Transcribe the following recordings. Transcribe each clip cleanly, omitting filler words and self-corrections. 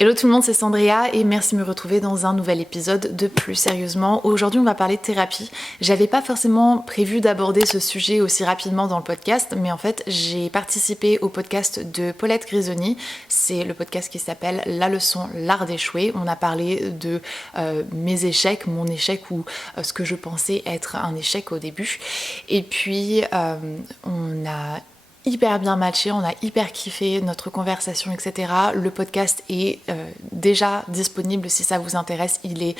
Hello tout le monde, c'est Sandria et merci de me retrouver dans un nouvel épisode de Plus Sérieusement. Aujourd'hui, on va parler de thérapie. J'avais pas forcément prévu d'aborder ce sujet aussi rapidement dans le podcast, mais en fait, j'ai participé au podcast de Paulette Grisoni. C'est le podcast qui s'appelle La leçon, l'art d'échouer. On a parlé de mes échecs, mon échec ou ce que je pensais être un échec au début. Et puis, on a hyper bien matché, on a hyper kiffé notre conversation, etc. Le podcast est déjà disponible si ça vous intéresse. Il est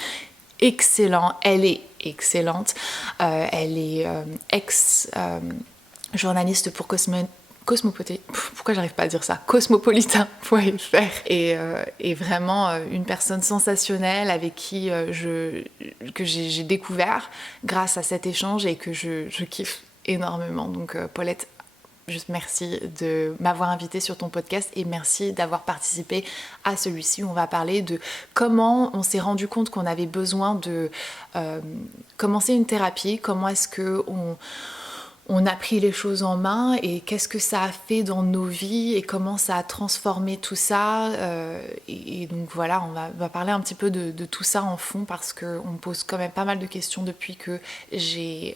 excellent, elle est excellente. Elle est ex-journaliste pour pourquoi j'arrive pas à dire ça, cosmopolitain.fr et vraiment une personne sensationnelle avec qui que j'ai découvert grâce à cet échange et que je kiffe énormément. Donc Paulette, juste merci de m'avoir invité sur ton podcast et merci d'avoir participé à celui-ci où on va parler de comment on s'est rendu compte qu'on avait besoin de commencer une thérapie, comment est-ce qu'on a pris les choses en main et qu'est-ce que ça a fait dans nos vies et comment ça a transformé tout ça. Et donc voilà, on va parler un petit peu de tout ça en fond parce qu'on me pose quand même pas mal de questions depuis que j'ai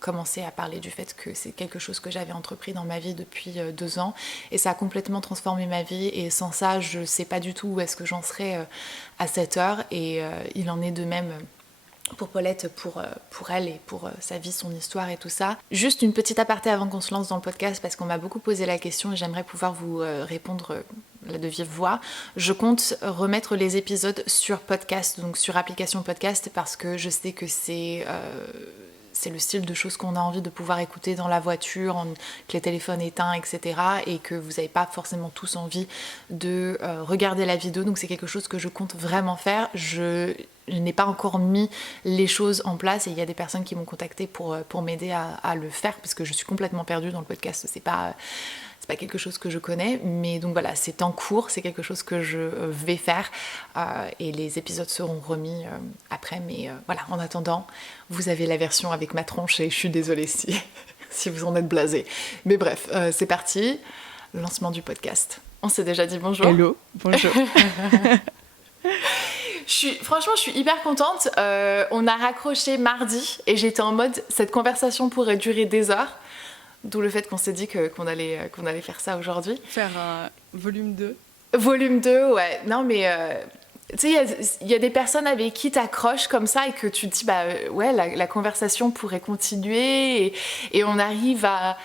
commencé à parler du fait que c'est quelque chose que j'avais entrepris dans ma vie depuis 2 ans et ça a complètement transformé ma vie et sans ça, je sais pas du tout où est-ce que j'en serais à cette heure et il en est de même pour Paulette, pour elle et pour sa vie, son histoire et tout ça. Juste une petite aparté avant qu'on se lance dans le podcast parce qu'on m'a beaucoup posé la question et j'aimerais pouvoir vous répondre de vive voix. Je compte remettre les épisodes sur podcast, donc sur application podcast parce que je sais que c'est le style de choses qu'on a envie de pouvoir écouter dans la voiture, que les téléphones éteints, etc. et que vous n'avez pas forcément tous envie de regarder la vidéo. Donc c'est quelque chose que je compte vraiment faire. Je n'ai pas encore mis les choses en place et il y a des personnes qui m'ont contacté pour m'aider à le faire parce que je suis complètement perdue dans le podcast. C'est pas quelque chose que je connais, mais donc voilà, c'est en cours, c'est quelque chose que je vais faire et les épisodes seront remis après, mais voilà, en attendant, vous avez la version avec ma tronche et je suis désolée si vous en êtes blasé. Mais bref, c'est parti, lancement du podcast. On s'est déjà dit bonjour. Hello, bonjour. Franchement, je suis hyper contente. On a raccroché mardi et j'étais en mode, cette conversation pourrait durer des heures. D'où le fait qu'on s'est dit qu'on allait faire ça aujourd'hui. Faire un volume 2. Volume 2, ouais. Non, mais tu sais, il y a des personnes avec qui t'accroches comme ça et que tu te dis, bah ouais, la conversation pourrait continuer et on arrive à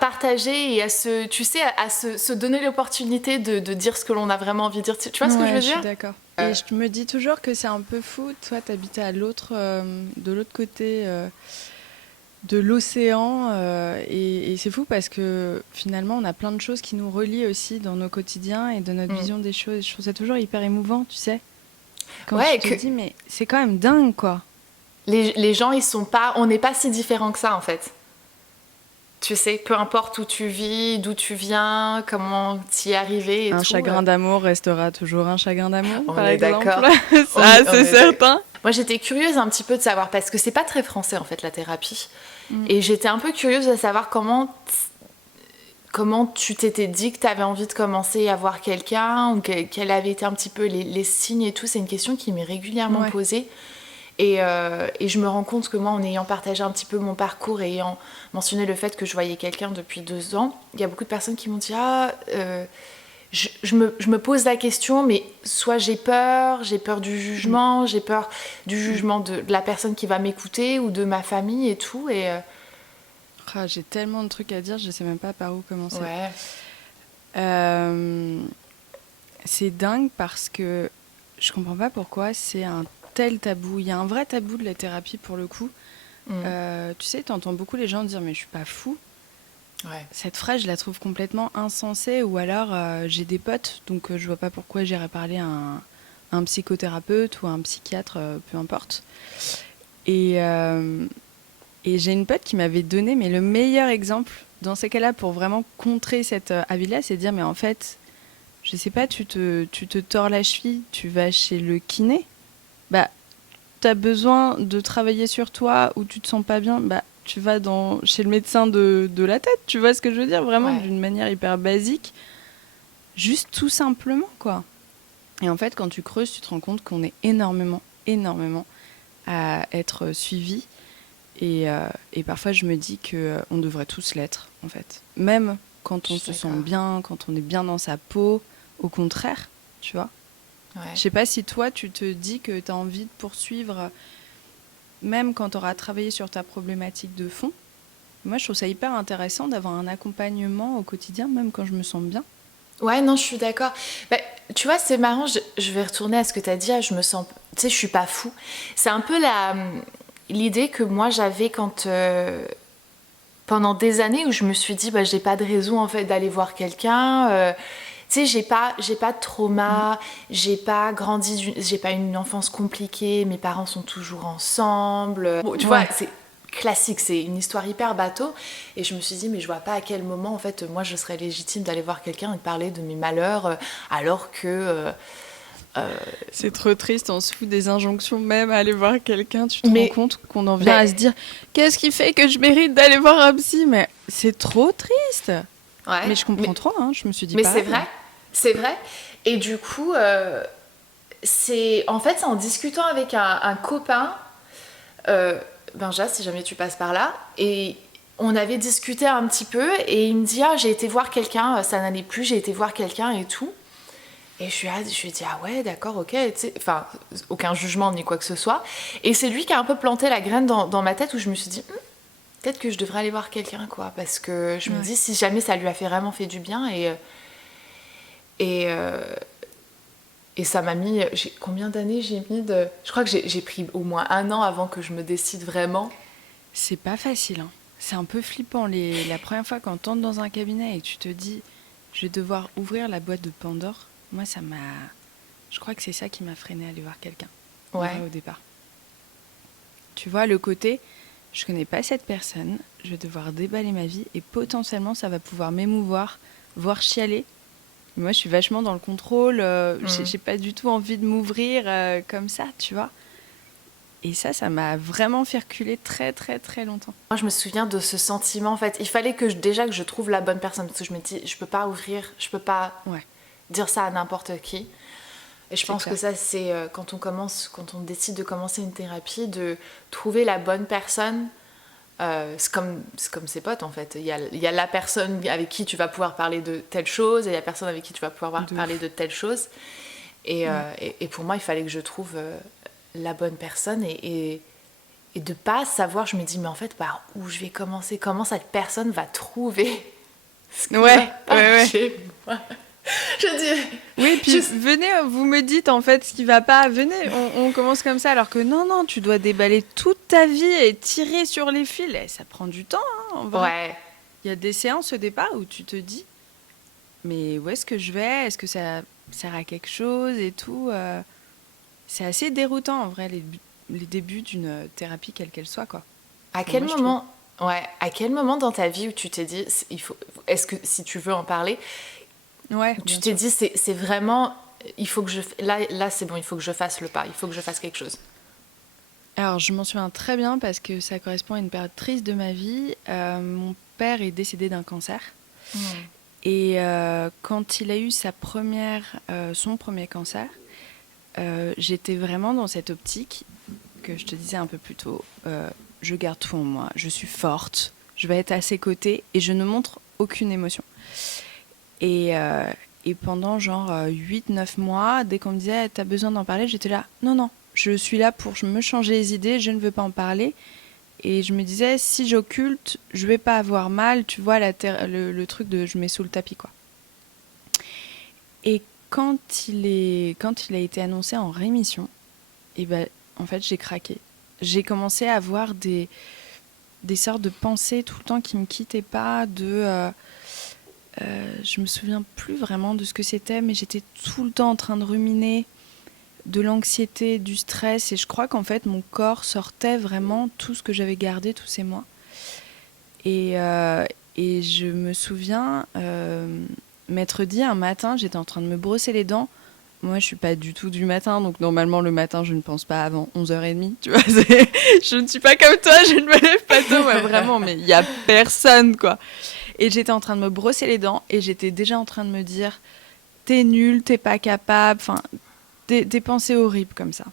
partager et à se donner l'opportunité de dire ce que l'on a vraiment envie de dire. Tu vois ce que je veux dire ? Je suis d'accord. Et je me dis toujours que c'est un peu fou. Toi, t'habitais de l'autre côté de l'océan et c'est fou parce que finalement on a plein de choses qui nous relient aussi dans nos quotidiens et de notre vision des choses. Je trouve ça toujours hyper émouvant, tu sais, quand tu te dis mais c'est quand même dingue quoi. Les gens on n'est pas si différents que ça en fait. Tu sais, peu importe où tu vis, d'où tu viens, comment t'y es arrivé et un tout. Chagrin d'amour restera toujours un chagrin d'amour, on par est exemple. D'accord. Ça, c'est certain. Moi, j'étais curieuse un petit peu de savoir, parce que c'est pas très français, en fait, la thérapie. Et j'étais un peu curieuse de savoir comment tu t'étais dit que t'avais envie de commencer à voir quelqu'un, ou quels avaient été un petit peu les signes et tout. C'est une question qui m'est régulièrement posée. Et je me rends compte que moi, en ayant partagé un petit peu mon parcours et ayant mentionné le fait que je voyais quelqu'un depuis 2 ans, il y a beaucoup de personnes qui m'ont dit je me pose la question, mais soit j'ai peur du jugement, j'ai peur du jugement de la personne qui va m'écouter ou de ma famille et tout. J'ai tellement de trucs à dire, je sais même pas par où commencer. Ouais. C'est dingue parce que je comprends pas pourquoi c'est un tel tabou. Il y a un vrai tabou de la thérapie pour le coup. Tu sais, t'entends beaucoup les gens dire mais je suis pas fou. Ouais. Cette phrase, je la trouve complètement insensée. Ou alors, j'ai des potes, donc je vois pas pourquoi j'irais parler à un psychothérapeute ou à un psychiatre, peu importe. Et j'ai une pote qui m'avait donné le meilleur exemple dans ces cas-là pour vraiment contrer cette avis-là, c'est de dire mais en fait, je sais pas, tu te tords la cheville, tu vas chez le kiné, bah t'as besoin de travailler sur toi ou tu te sens pas bien, bah tu vas chez le médecin de la tête, tu vois ce que je veux dire, vraiment d'une manière hyper basique. Juste tout simplement, quoi. Et en fait, quand tu creuses, tu te rends compte qu'on est énormément à être suivi. Et parfois, je me dis qu'on devrait tous l'être, en fait. Même quand on se sent bien, quand on est bien dans sa peau, au contraire, tu vois. Ouais. Je sais pas si toi, tu te dis que tu as envie de poursuivre, même quand tu auras travaillé sur ta problématique de fond. Moi, je trouve ça hyper intéressant d'avoir un accompagnement au quotidien, même quand je me sens bien. Ouais, non, je suis d'accord. Bah, tu vois, c'est marrant, je vais retourner à ce que tu as dit, je me sens... Tu sais, je suis pas fou. C'est un peu l'idée que moi, j'avais quand... pendant des années où je me suis dit, j'ai pas de raison, en fait, d'aller voir quelqu'un... Tu sais, j'ai pas de trauma, j'ai pas grandi, j'ai pas une enfance compliquée, mes parents sont toujours ensemble. Bon, tu vois, c'est classique, c'est une histoire hyper bateau. Et je me suis dit, mais je vois pas à quel moment, en fait, moi, je serais légitime d'aller voir quelqu'un et de parler de mes malheurs, alors que... C'est trop triste, on se fout des injonctions même à aller voir quelqu'un. Tu te rends compte qu'on en vient à se dire, qu'est-ce qui fait que je mérite d'aller voir un psy? Mais c'est trop triste. Ouais, mais je comprends trop, hein, je me suis dit mais pareil. C'est vrai. Et du coup, c'est en discutant avec un copain, Benja, si jamais tu passes par là, et on avait discuté un petit peu, et il me dit, j'ai été voir quelqu'un, ça n'allait plus, j'ai été voir quelqu'un et tout. Et je lui ai dit, ah ouais, d'accord, ok, enfin, aucun jugement ni quoi que ce soit. Et c'est lui qui a un peu planté la graine dans ma tête, où je me suis dit, peut-être que je devrais aller voir quelqu'un, quoi, parce que je me dis, si jamais ça lui a vraiment fait du bien, et ça m'a mis... Combien d'années j'ai mis de... Je crois que j'ai pris au moins 1 an avant que je me décide vraiment. C'est pas facile, hein. C'est un peu flippant. La première fois quand tu entres dans un cabinet et que tu te dis, je vais devoir ouvrir la boîte de Pandore, moi, ça m'a... Je crois que c'est ça qui m'a freiné à aller voir quelqu'un. Ouais, au départ. Tu vois, le côté, je connais pas cette personne, je vais devoir déballer ma vie et potentiellement, ça va pouvoir m'émouvoir, voire chialer. Moi, je suis vachement dans le contrôle. J'ai pas du tout envie de m'ouvrir comme ça, tu vois. Et ça m'a vraiment fait reculer très, très, très longtemps. Moi, je me souviens de ce sentiment, en fait. Il fallait que je trouve la bonne personne. Parce que je me dis, je peux pas ouvrir, je peux pas dire ça à n'importe qui. Et je pense que ça, c'est quand on décide de commencer une thérapie, de trouver la bonne personne. C'est comme ses potes, en fait. Il y a la personne avec qui tu vas pouvoir parler de telle chose, et il y a la personne avec qui tu vas pouvoir parler de telle chose. Et pour moi, il fallait que je trouve la bonne personne, et de pas savoir, je me dis, mais en fait, par où je vais commencer? Comment cette personne va trouver ce qui va pas chez moi? Je dis... Oui, puis venez, vous me dites en fait ce qui va pas. Venez, on commence comme ça, alors que non, tu dois déballer toute ta vie et tirer sur les fils. Et ça prend du temps, hein, en vrai. Ouais. Il y a des séances au départ où tu te dis, mais où est-ce que je vais? Est-ce que ça sert à quelque chose et tout? C'est assez déroutant en vrai, les débuts d'une thérapie, quelle qu'elle soit, quoi. À quel moment dans ta vie où tu t'es dit, est-ce que, si tu veux en parler, tu t'es dit, c'est vraiment, il faut que là c'est bon, il faut que je fasse le pas, il faut que je fasse quelque chose? Alors, je m'en souviens très bien parce que ça correspond à une période triste de ma vie. Mon père est décédé d'un cancer. Et quand il a eu son premier cancer, j'étais vraiment dans cette optique que je te disais un peu plus tôt. Je garde tout en moi, je suis forte, je vais être à ses côtés et je ne montre aucune émotion. Et pendant genre 8-9 mois, dès qu'on me disait « t'as besoin d'en parler », j'étais là « non, je suis là pour me changer les idées, je ne veux pas en parler ». Et je me disais, si j'occulte, je vais pas avoir mal, tu vois, le truc de je mets sous le tapis, quoi. Et quand il a été annoncé en rémission, et en fait, j'ai craqué. J'ai commencé à avoir des sortes de pensées tout le temps qui me quittaient pas, je me souviens plus vraiment de ce que c'était, mais j'étais tout le temps en train de ruminer, de l'anxiété, du stress, et je crois qu'en fait mon corps sortait vraiment tout ce que j'avais gardé tous ces mois. Et je me souviens m'être dit un matin, j'étais en train de me brosser les dents. Moi, je suis pas du tout du matin, donc normalement le matin, je ne pense pas avant 11h30, tu vois. Je ne suis pas comme toi, je ne me lève pas tôt, vraiment, mais il y a personne, quoi. Et j'étais en train de me brosser les dents et j'étais déjà en train de me dire t'es nul, t'es pas capable, enfin, des pensées horribles comme ça.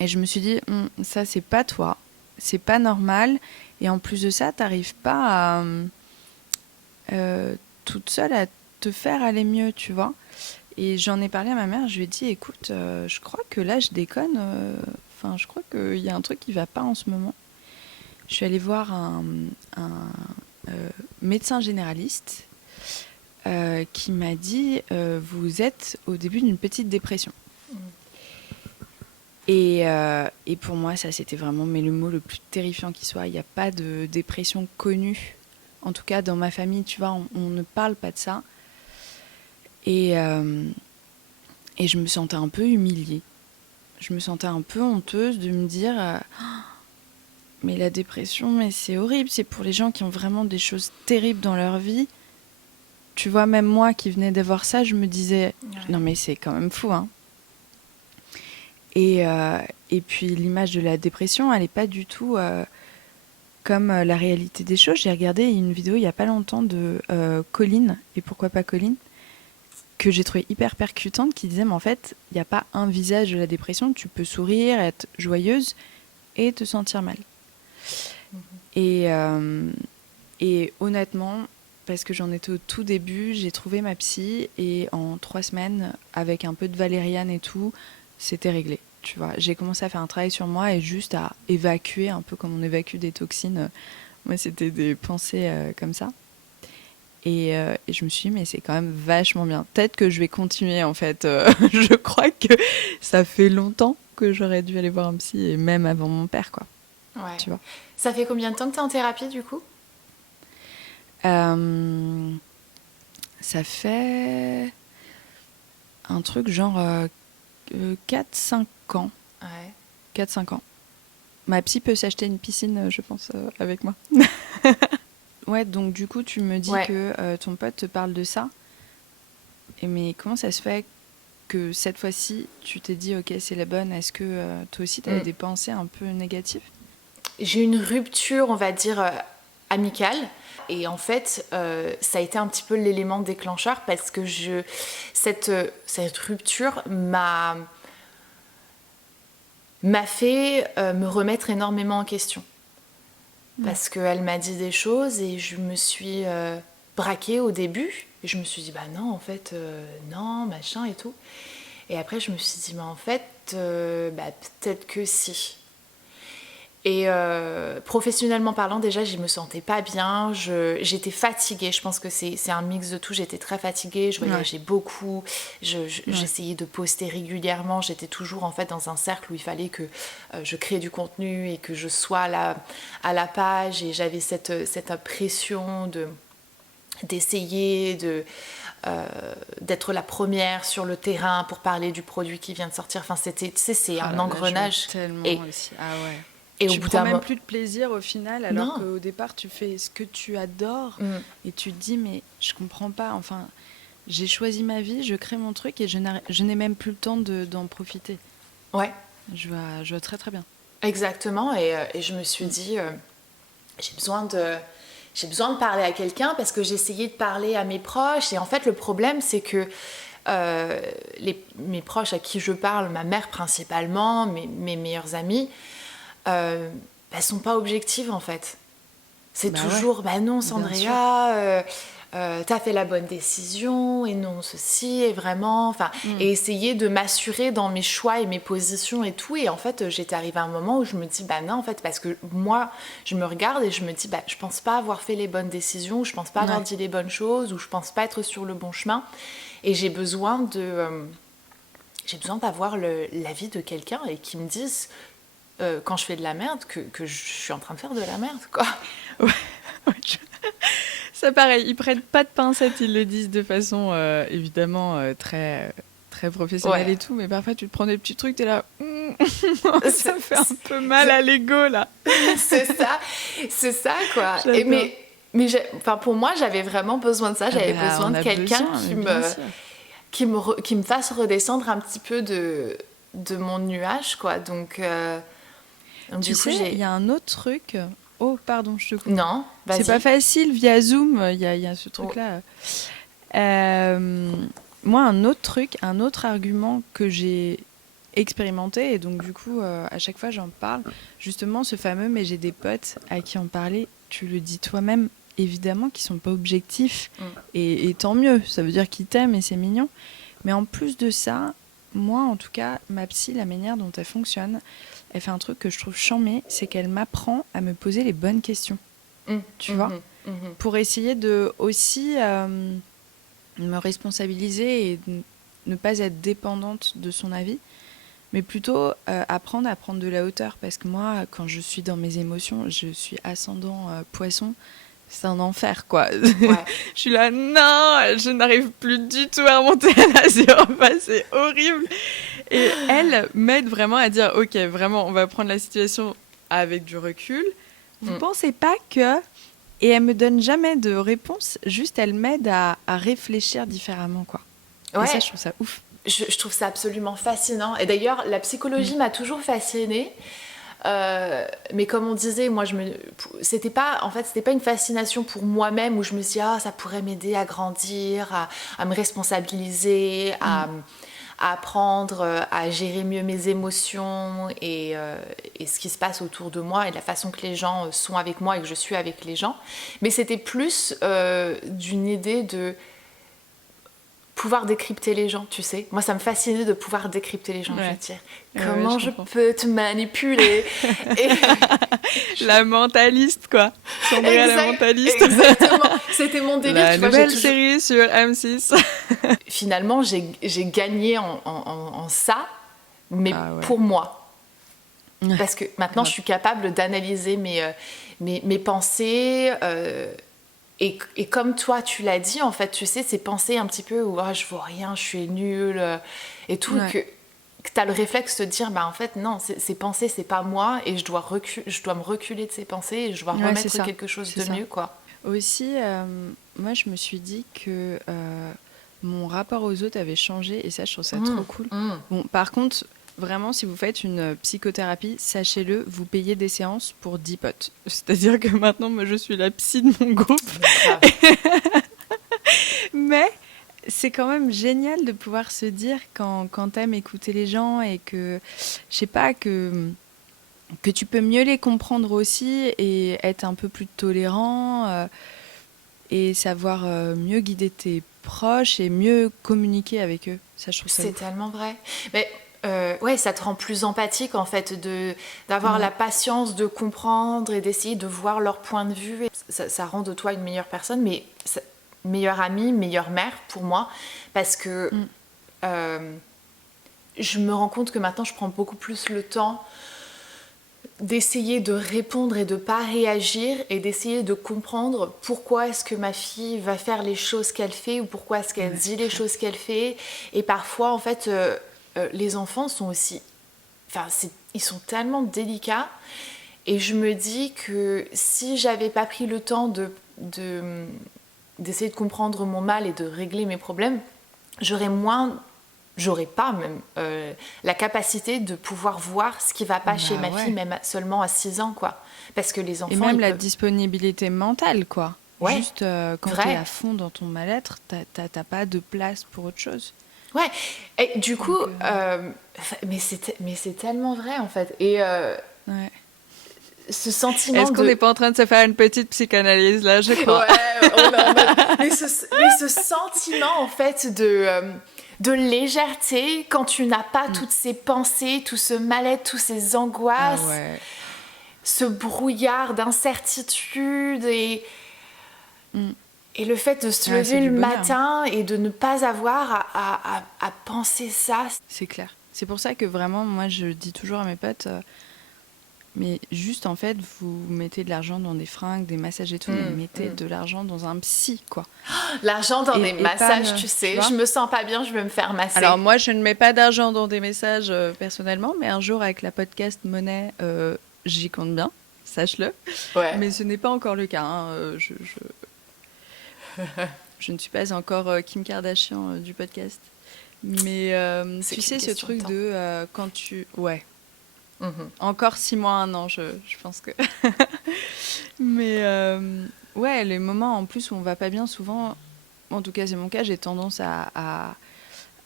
Et je me suis dit, ça, c'est pas toi, c'est pas normal. Et en plus de ça, t'arrives pas à, toute seule à te faire aller mieux, tu vois. Et j'en ai parlé à ma mère, je lui ai dit, écoute, je crois que là, je déconne. Enfin, je crois qu'il y a un truc qui va pas en ce moment. Je suis allée voir un médecin généraliste qui m'a dit, vous êtes au début d'une petite dépression. Et pour moi, ça, c'était vraiment le mot le plus terrifiant qui soit. Il n'y a pas de dépression connue. En tout cas, dans ma famille, tu vois, on ne parle pas de ça. Et je me sentais un peu humiliée. Je me sentais un peu honteuse de me dire mais la dépression, mais c'est horrible. C'est pour les gens qui ont vraiment des choses terribles dans leur vie. Tu vois, même moi qui venais d'avoir ça, je me disais non mais c'est quand même fou, hein. Et puis l'image de la dépression, elle n'est pas du tout comme la réalité des choses. J'ai regardé une vidéo il n'y a pas longtemps de Colline, et pourquoi pas Colline, que j'ai trouvé hyper percutante, qui disait mais en fait, il n'y a pas un visage de la dépression, tu peux sourire, être joyeuse et te sentir mal. Et honnêtement, parce que j'en étais au tout début, j'ai trouvé ma psy et en 3 semaines, avec un peu de valériane et tout, c'était réglé. Tu vois, j'ai commencé à faire un travail sur moi et juste à évacuer, un peu comme on évacue des toxines. Moi, c'était des pensées comme ça. Et je me suis dit, mais c'est quand même vachement bien. Peut-être que je vais continuer, en fait. Je crois que ça fait longtemps que j'aurais dû aller voir un psy, et même avant mon père, quoi. Ouais. Tu vois. Ça fait combien de temps que tu es en thérapie, du coup ? Ça fait un truc genre 4-5 ans. Ouais. 4-5 ans. Ma psy peut s'acheter une piscine, je pense, avec moi. Ouais, donc du coup, tu me dis que ton pote te parle de ça. Mais comment ça se fait que cette fois-ci, tu t'es dit, ok, c'est la bonne. Est-ce que toi aussi, tu avais des pensées un peu négatives ? J'ai eu une rupture, on va dire, amicale. Et en fait, ça a été un petit peu l'élément déclencheur parce que cette rupture m'a fait me remettre énormément en question. Parce qu'elle m'a dit des choses et je me suis braquée au début. Et je me suis dit, bah non, en fait, non, machin et tout. Et après, je me suis dit, mais en fait, peut-être que si. Et professionnellement parlant, déjà, je me sentais pas bien. J'étais fatiguée. Je pense que c'est un mix de tout. J'étais très fatiguée. Je voyageais beaucoup. J'essayais de poster régulièrement. J'étais toujours en fait dans un cercle où il fallait que je crée du contenu et que je sois à la page. Et j'avais cette pression d'essayer d'être la première sur le terrain pour parler du produit qui vient de sortir. Enfin, c'était, tu sais, c'est un engrenage. Aussi. Ah ouais. Et tu prends même plus de plaisir au final, alors qu'au départ tu fais ce que tu adores et tu te dis mais je comprends pas, enfin j'ai choisi ma vie, je crée mon truc et je n'ai même plus le temps d'en profiter. Ouais. Je vois très très bien. Exactement, et je me suis dit j'ai besoin de parler à quelqu'un parce que j'essayais de parler à mes proches et en fait le problème c'est que mes proches à qui je parle, ma mère principalement, mes meilleurs amis, elles sont pas objectives en fait. C'est toujours bah non Sandrea, t'as fait la bonne décision et non ceci et vraiment enfin et essayer de m'assurer dans mes choix et mes positions et tout et en fait j'étais arrivée à un moment où je me dis bah non en fait parce que moi je me regarde et je me dis bah je pense pas avoir fait les bonnes décisions, je pense pas avoir dit les bonnes choses ou je pense pas être sur le bon chemin et j'ai besoin d'avoir l'avis de quelqu'un et qui me dise quand je fais de la merde, que je suis en train de faire de la merde, quoi. Ouais. C'est pareil, ils prennent pas de pincettes, ils le disent de façon évidemment très, très professionnelle et tout, mais parfois tu te prends des petits trucs, t'es là, ça fait un peu mal à l'ego, là. c'est ça, quoi. Et mais pour moi, j'avais vraiment besoin de ça, j'avais besoin de quelqu'un qui me fasse redescendre un petit peu de mon nuage, quoi. Donc tu sais, il y a un autre truc. Oh, pardon, je te coupe. Non, vas-y. C'est pas facile via Zoom, il y a ce truc-là. moi, un autre argument que j'ai expérimenté, et donc du coup, à chaque fois j'en parle, justement ce fameux mais j'ai des potes à qui en parler, tu le dis toi-même, évidemment qu'ils sont pas objectifs, et tant mieux, ça veut dire qu'ils t'aiment et c'est mignon. Mais en plus de ça, moi en tout cas, ma psy, la manière dont elle fonctionne, elle fait un truc que je trouve charmé, c'est qu'elle m'apprend à me poser les bonnes questions, tu vois, pour essayer de aussi me responsabiliser et ne pas être dépendante de son avis, mais plutôt apprendre à prendre de la hauteur. Parce que moi, quand je suis dans mes émotions, je suis ascendant poisson, c'est un enfer, quoi. Ouais. Je suis là, non, je n'arrive plus du tout à monter à la surface, c'est horrible. Et elle m'aide vraiment à dire, ok, vraiment, on va prendre la situation avec du recul. Vous pensez pas que... Et elle me donne jamais de réponse, juste elle m'aide à réfléchir différemment, quoi. Ouais. Et ça, je trouve ça ouf. Je trouve ça absolument fascinant. Et d'ailleurs, la psychologie m'a toujours fascinée. Mais comme on disait, moi, c'était pas une fascination pour moi-même où je me suis dit, ça pourrait m'aider à grandir, à me responsabiliser, à apprendre à gérer mieux mes émotions et ce qui se passe autour de moi et la façon que les gens sont avec moi et que je suis avec les gens. Mais c'était plus d'une idée de pouvoir décrypter les gens, tu sais. Moi, ça me fascinait de pouvoir décrypter les gens. Je veux dire, comment je peux te manipuler et... La mentaliste, quoi. Sandria la mentaliste. Exactement. C'était mon délire. La nouvelle série sur M6. Finalement, j'ai gagné en ça, mais pour moi. Parce que maintenant, je suis capable d'analyser mes pensées... Et comme toi, tu l'as dit, en fait, tu sais, ces pensées un petit peu où je vois rien, je suis nulle et tout, que tu as le réflexe de te dire, en fait, non, ces pensées, c'est pas moi et je dois me reculer de ces pensées et je dois remettre quelque chose de mieux, quoi. Aussi, moi, je me suis dit que mon rapport aux autres avait changé et ça, je trouve ça trop cool. Bon, par contre... Vraiment, si vous faites une psychothérapie, sachez-le, vous payez des séances pour 10 potes. C'est-à-dire que maintenant, moi, je suis la psy de mon groupe. Mais c'est quand même génial de pouvoir se dire, quand t'aimes écouter les gens et que, je sais pas, que tu peux mieux les comprendre aussi et être un peu plus tolérant et savoir mieux guider tes proches et mieux communiquer avec eux. Ça, je trouve ça ouf. Tellement vrai. Mais... ça te rend plus empathique en fait d'avoir la patience de comprendre et d'essayer de voir leur point de vue. Ça rend de toi une meilleure personne, mais meilleure amie, meilleure mère pour moi, parce que je me rends compte que maintenant je prends beaucoup plus le temps d'essayer de répondre et de pas réagir et d'essayer de comprendre pourquoi est-ce que ma fille va faire les choses qu'elle fait ou pourquoi est-ce qu'elle dit les choses qu'elle fait. Et parfois en fait les enfants sont aussi... ils sont tellement délicats et je me dis que si j'avais pas pris le temps d'essayer de comprendre mon mal et de régler mes problèmes, j'aurais pas même la capacité de pouvoir voir ce qui va pas chez ma fille, même seulement à 6 ans, quoi. Parce que les enfants... Et même la disponibilité mentale, quoi. Ouais, juste quand t'es à fond dans ton mal-être, t'as pas de place pour autre chose. Ouais, et du coup, mais c'est tellement vrai en fait. Et ce sentiment Est-ce qu'on n'est pas en train de se faire une petite psychanalyse là, je crois. Mais ce sentiment en fait de légèreté quand tu n'as pas toutes ces pensées, tout ce mal-être, toutes ces angoisses, ce brouillard d'incertitude et le fait de se lever le matin et de ne pas avoir à penser ça. C'est clair. C'est pour ça que vraiment, moi, je dis toujours à mes potes, mais juste en fait, vous mettez de l'argent dans des fringues, des massages et tout, mais mettez de l'argent dans un psy, quoi. L'argent dans des massages, tu sais. Je me sens pas bien, je veux me faire masser. Alors moi, je ne mets pas d'argent dans des messages personnellement, mais un jour, avec la podcast Monnaie, j'y compte bien, sache-le. Ouais. Mais ce n'est pas encore le cas, hein. Je ne suis pas encore Kim Kardashian du podcast. Mais tu sais, ce truc de quand tu... Ouais. Encore 6 mois, 1 an, je pense que... Mais les moments en plus où on va pas bien, souvent, en tout cas c'est mon cas, j'ai tendance à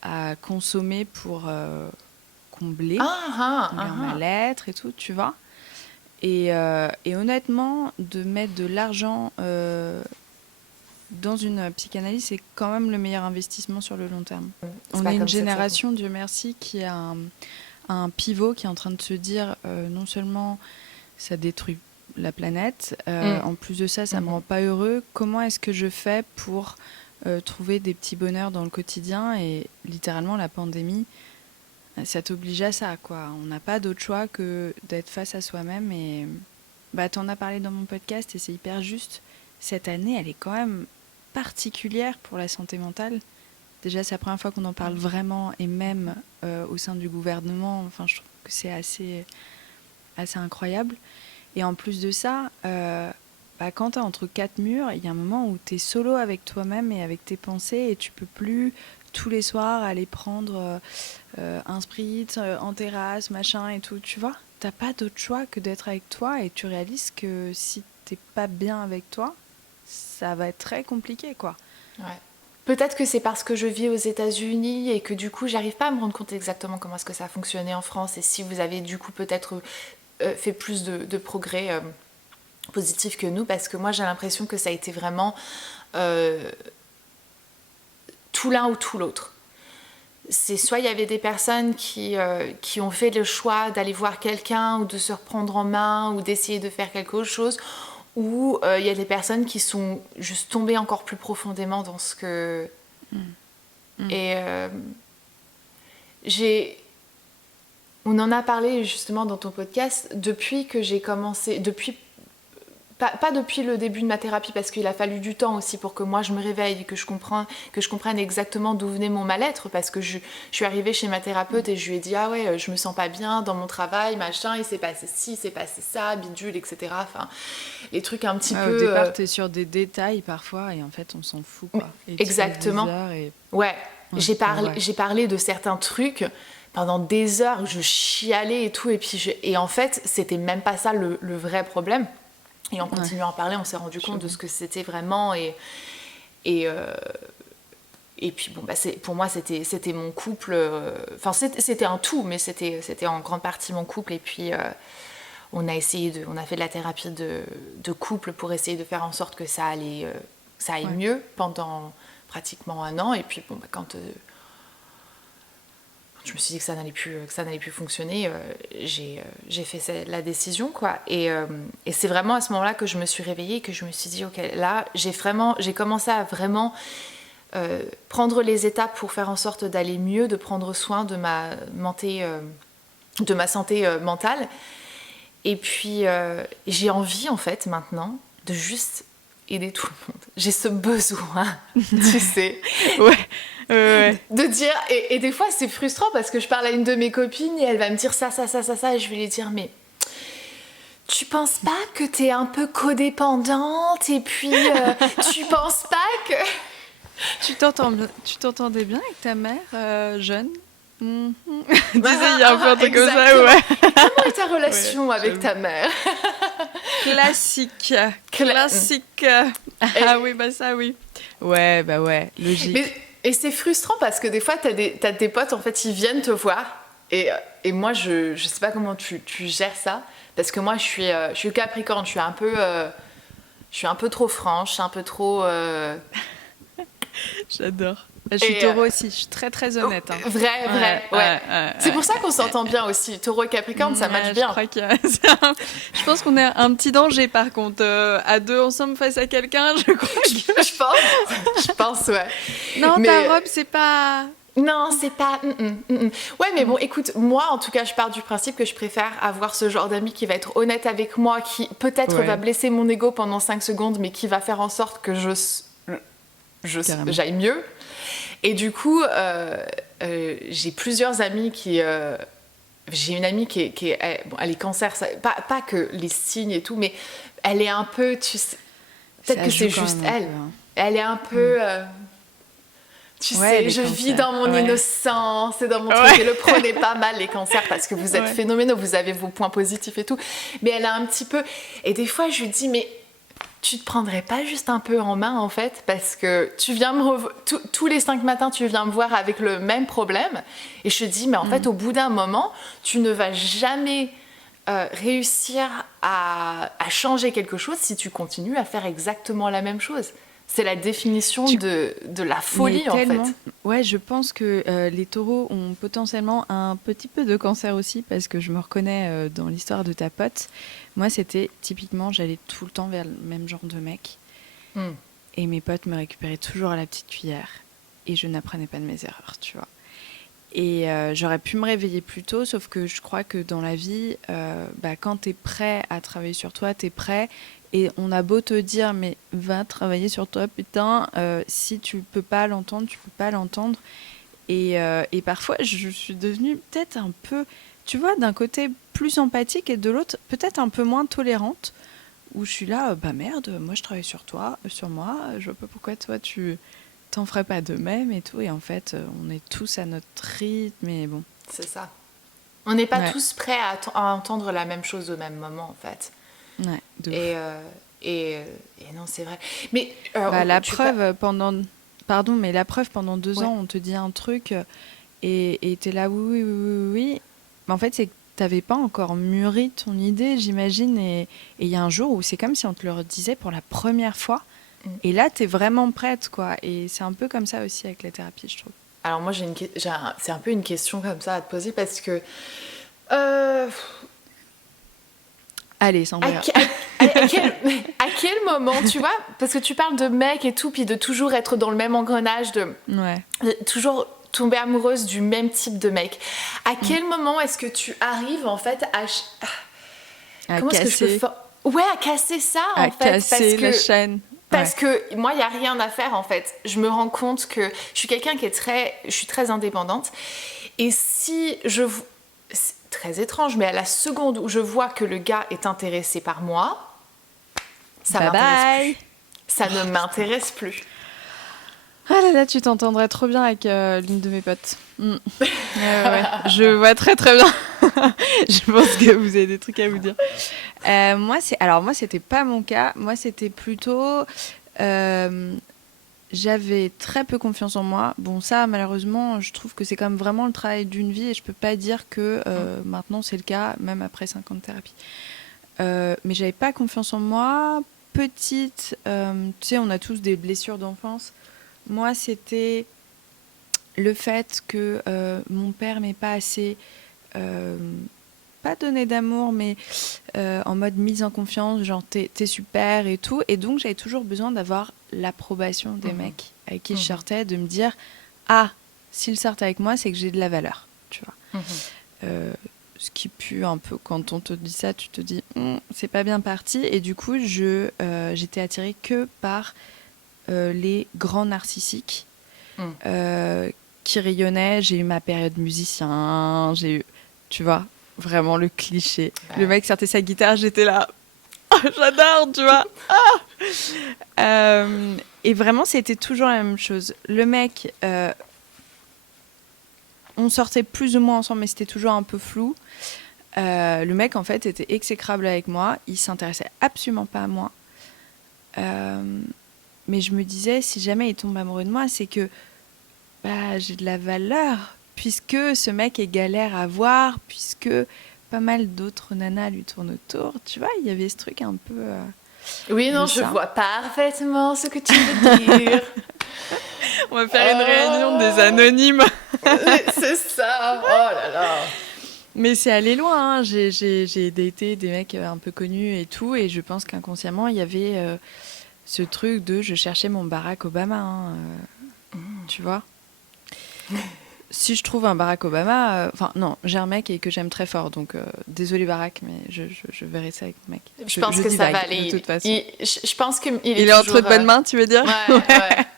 à consommer pour combler Ah. ma lettre et tout, tu vois. Et honnêtement, de mettre de l'argent dans une psychanalyse, c'est quand même le meilleur investissement sur le long terme. On est une génération, Dieu merci, qui a un pivot qui est en train de se dire non seulement ça détruit la planète, en plus de ça, ça me rend pas heureux. Comment est-ce que je fais pour trouver des petits bonheurs dans le quotidien? Et littéralement, la pandémie, ça t'oblige à ça, quoi. On n'a pas d'autre choix que d'être face à soi-même. Et t'en as parlé dans mon podcast et c'est hyper juste. Cette année, elle est quand même particulière pour la santé mentale. Déjà, c'est la première fois qu'on en parle vraiment, et même au sein du gouvernement. Enfin, je trouve que c'est assez incroyable. Et en plus de ça, quand tu es entre quatre murs, il y a un moment où tu es solo avec toi-même et avec tes pensées, et tu peux plus tous les soirs aller prendre un spritz en terrasse, machin et tout, tu vois. T'as pas d'autre choix que d'être avec toi, et tu réalises que si t'es pas bien avec toi, ça va être très compliqué, quoi. Ouais. Peut-être que c'est parce que je vis aux États-Unis et que du coup, j'arrive pas à me rendre compte exactement comment est-ce que ça a fonctionné en France, et si vous avez du coup peut-être fait plus de progrès positifs que nous, parce que moi j'ai l'impression que ça a été vraiment tout l'un ou tout l'autre. C'est soit il y avait des personnes qui ont fait le choix d'aller voir quelqu'un ou de se reprendre en main ou d'essayer de faire quelque chose, ou il y a des personnes qui sont juste tombées encore plus profondément dans ce que... Et on en a parlé justement dans ton podcast, depuis que j'ai commencé, pas depuis le début de ma thérapie, parce qu'il a fallu du temps aussi pour que moi je me réveille et que je comprenne exactement d'où venait mon mal-être, parce que je suis arrivée chez ma thérapeute et je lui ai dit ah ouais, je me sens pas bien dans mon travail, machin, il s'est passé ci, il s'est passé ça, bidule, etc. Enfin, les trucs un petit peu... Au départ, t'es sur des détails parfois, et en fait on s'en fout, quoi. Et exactement. Ouais, j'ai parlé de certains trucs pendant des heures, je chialais et tout, et en fait c'était même pas ça le vrai problème. Et en continuant à parler, on s'est rendu compte de ce que c'était vraiment. Et puis, bon, pour moi, c'était mon couple. Enfin, c'était un tout, mais c'était en grande partie mon couple. Et puis, on a fait de la thérapie de couple pour essayer de faire en sorte que ça aille mieux pendant pratiquement 1 an. Et puis, bon, quand je me suis dit que ça n'allait plus fonctionner, j'ai fait la décision, quoi. Et c'est vraiment à ce moment-là que je me suis réveillée, que je me suis dit ok, là j'ai commencé à vraiment prendre les étapes pour faire en sorte d'aller mieux, de prendre soin de ma santé mentale. Et puis j'ai envie en fait maintenant de juste aider tout le monde. J'ai ce besoin, tu sais. De dire, et des fois c'est frustrant parce que je parle à une de mes copines et elle va me dire ça, et je vais lui dire mais tu penses pas que t'es un peu codépendante, et puis tu penses pas que... Tu t'entendais bien avec ta mère jeune? Disais, il y a un peu un truc comme ça, ouais. Comment est ta relation avec ta mère? Classique. Ah oui, ça oui. Ouais, logique. Et c'est frustrant parce que des fois, t'as des potes, en fait, ils viennent te voir. Et moi, je sais pas comment tu gères ça. Parce que moi, je suis Capricorne. Je suis un peu trop franche, un peu trop... J'adore. Je suis Taureau aussi. Je suis très, très honnête. Hein. Vrai. Ouais. C'est pour ça qu'on s'entend bien aussi. Taureau et Capricorne, ça match bien. Je pense qu'on est un petit danger, par contre. À deux ensemble face à quelqu'un, je crois que... Je pense, ouais. Non, ta robe, c'est pas... Non, c'est pas... Ouais, mais bon, écoute, moi, en tout cas, je pars du principe que je préfère avoir ce genre d'ami qui va être honnête avec moi, qui peut-être va blesser mon ego pendant 5 secondes, mais qui va faire en sorte que j'aille mieux. Et du coup, j'ai plusieurs amis qui... j'ai une amie qui elle est cancer, pas que les signes et tout, mais elle est un peu... Tu sais, peut-être que c'est juste elle. Elle est un peu... tu sais, je vis dans mon innocence et dans mon truc. Et le prenez pas mal, les cancers, parce que vous êtes phénoménaux, vous avez vos points positifs et tout. Mais elle a un petit peu... Et des fois, je lui dis, mais tu te prendrais pas juste un peu en main en fait, parce que tu viens tous les 5 matins tu viens me voir avec le même problème, et je te dis mais en fait au bout d'un moment tu ne vas jamais réussir à changer quelque chose si tu continues à faire exactement la même chose. C'est la définition de la folie Mais en tellement. fait. Ouais, je pense que les taureaux ont potentiellement un petit peu de cancer aussi, parce que je me reconnais dans l'histoire de ta pote. Moi, c'était typiquement, j'allais tout le temps vers le même genre de mec. Mm. Et mes potes me récupéraient toujours à la petite cuillère. Et je n'apprenais pas de mes erreurs, tu vois. Et j'aurais pu me réveiller plus tôt, sauf que je crois que dans la vie, quand tu es prêt à travailler sur toi, tu es prêt. Et on a beau te dire, mais va travailler sur toi, putain, si tu peux pas l'entendre, tu peux pas l'entendre. Et parfois, je suis devenue peut-être un peu, tu vois, d'un côté plus empathique et de l'autre peut-être un peu moins tolérante, où je suis là, bah merde, moi je travaille sur toi, sur moi, je vois pas pourquoi toi tu t'en ferais pas de même et tout. Et en fait, on est tous à notre rythme, et bon. C'est ça. On n'est pas Ouais, tous prêts à entendre la même chose au même moment en fait. ouais, de Et, ouf. et non, c'est vrai. Mais Bah, la tu pas. preuve, Pardon, mais la preuve, pendant 2 ans, Ouais. on te dit un truc et t'es là, oui, oui, oui, oui, oui. Mais en fait, c'est que t'avais pas encore mûri ton idée, j'imagine. Et il y a un jour où c'est comme si on te le redisait pour la première fois. Mm. Et là, t'es vraiment prête, quoi. Et c'est un peu comme ça aussi avec la thérapie, je trouve. Alors moi, c'est un peu une question comme ça à te poser parce que euh, Allez, à, Sandra. à quel moment, tu vois, parce que tu parles de mec et tout, puis de toujours être dans le même engrenage, Ouais. de toujours tomber amoureuse du même type de mec. À quel moment est-ce que tu arrives en fait À comment est-ce que je peux casser, ouais, à casser ça à en fait, casser la chaîne. Ouais. parce que moi, il n'y a rien à faire en fait. Je me rends compte que je suis quelqu'un je suis très indépendante. Et si c'est très étrange, mais à la seconde où je vois que le gars est intéressé par moi, ça Bye m'intéresse bye. plus. Ça ne m'intéresse plus. Ah là là, tu t'entendrais trop bien avec l'une de mes potes. Mm. Ouais, ouais, ouais. Je vois très très bien. Je pense que vous avez des trucs à vous dire. Moi, c'était pas mon cas. Moi, c'était plutôt, euh, j'avais très peu confiance en moi. Bon, ça, malheureusement, je trouve que c'est quand même vraiment le travail d'une vie, et je peux pas dire que maintenant c'est le cas, même après 5 ans de thérapie. Mais j'avais pas confiance en moi. Petite, tu sais, on a tous des blessures d'enfance. Moi, c'était le fait que mon père m'ait pas assez, euh, pas donné d'amour, mais en mode mise en confiance, genre t'es super et tout. Et donc, j'avais toujours besoin d'avoir l'approbation des mecs avec qui je sortais, de me dire, ah, s'ils sortent avec moi, c'est que j'ai de la valeur, tu vois. Ce qui pue un peu quand on te dit ça, tu te dis, c'est pas bien parti. Et du coup, j'étais attirée que par les grands narcissiques qui rayonnaient. J'ai eu ma période musicien, j'ai eu, tu vois, vraiment le cliché. Ouais. Le mec sortait sa guitare, j'étais là, oh, j'adore, tu vois. Et vraiment, c'était toujours la même chose. Le mec, on sortait plus ou moins ensemble, mais c'était toujours un peu flou. Le mec, en fait, était exécrable avec moi. Il s'intéressait absolument pas à moi. Mais je me disais, si jamais il tombe amoureux de moi, c'est que j'ai de la valeur, puisque ce mec est galère à voir, puisque pas mal d'autres nanas lui tournent autour. Tu vois, il y avait ce truc un peu... Oui, non, je ça. vois parfaitement ce que tu veux dire. On va faire une réunion des anonymes. C'est ça. Oh là là. Mais c'est allé loin, hein. J'ai daté des mecs un peu connus et tout, et je pense qu'inconsciemment, il y avait ce truc de je cherchais mon Barack Obama, hein, tu vois. Si je trouve un Barack Obama, enfin non, j'ai un mec et que j'aime très fort, donc désolé Barack, mais je verrai ça avec mon mec. Je pense que ça va aller. De toute façon. Je pense qu'il Il est toujours, entre de bonnes mains, tu veux dire? Ouais.